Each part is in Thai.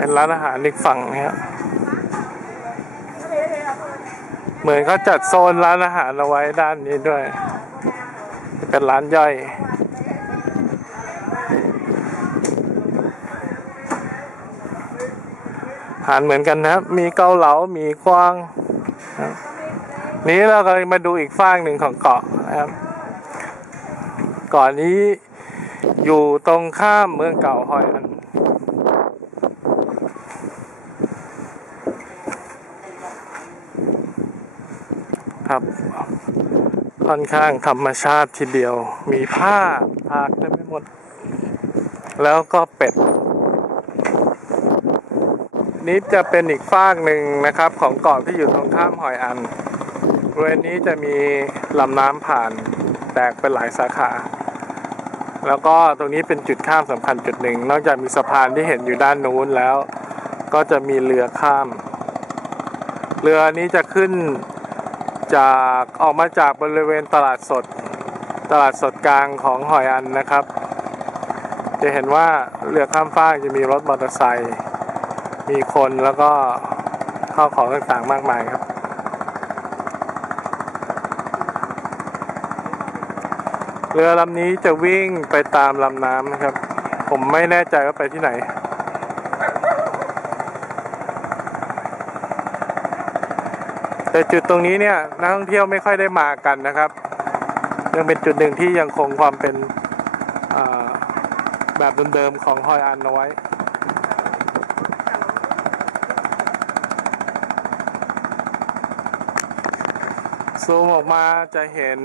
เป็นร้านอาหารอีกฝั่งนะครับเหมือนเขาจัดโซนร้านอาหารเอาไว้ด้านนี้ด้วย เป็นร้านย่อยอาหารเหมือนกันนะครับ มีเกาเหลา มีกวาง นี้เราก็มาดูอีกฝั่งหนึ่งของเกาะนะครับกาะนี้อยู่ตรงข้ามเมืองเก่าฮอยอัน ครับ ค่อนข้างธรรมชาติทีเดียว มีผ้าตากเต็มไปหมด แล้วก็เป็ด นี้จะเป็นอีกฟากหนึ่งนะครับ ของเกาะที่อยู่ตรงข้ามหอยอันบริเวณนี้จะมีลำน้ำผ่านแตกเป็นหลายสาขา แล้วก็ตรงนี้เป็นจุดข้ามสำคัญจุดหนึ่ง นอกจากมีสะพานที่เห็นอยู่ด้านนู้นแล้ว ก็จะมีเรือข้าม เรือนี้จะขึ้น จากออกมาจากบริเวณตลาดสด ตลาดสดกลางของหอยอันนะครับ จะเห็นว่าเรือข้ามฟากจะมีรถมอเตอร์ไซค์มีคนแล้วก็ข้าวของต่างๆมากมายครับเรือลำนี้จะวิ่งไปตามลำน้ำนะครับ ผมไม่แน่ใจว่าไปที่ไหน แต่จุดตรงนี้เนี่ยนักท่องเที่ยวไม่ค่อยได้มากันนะครับยังเป็นจุดหนึ่งที่ยังคงความเป็นแบบเดิมๆของฮอยอันเอาไว้ซูมออกมาจะเห็น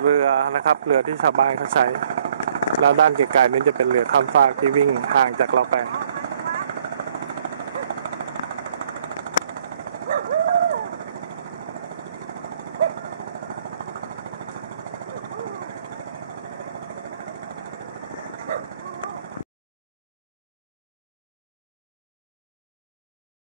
เรือนะครับเรือที่ชาวบ้านเขาใช้ แล้วด้านไกลๆนี้จะเป็นเรือข้ามฟากที่วิ่งห่างจากเราไป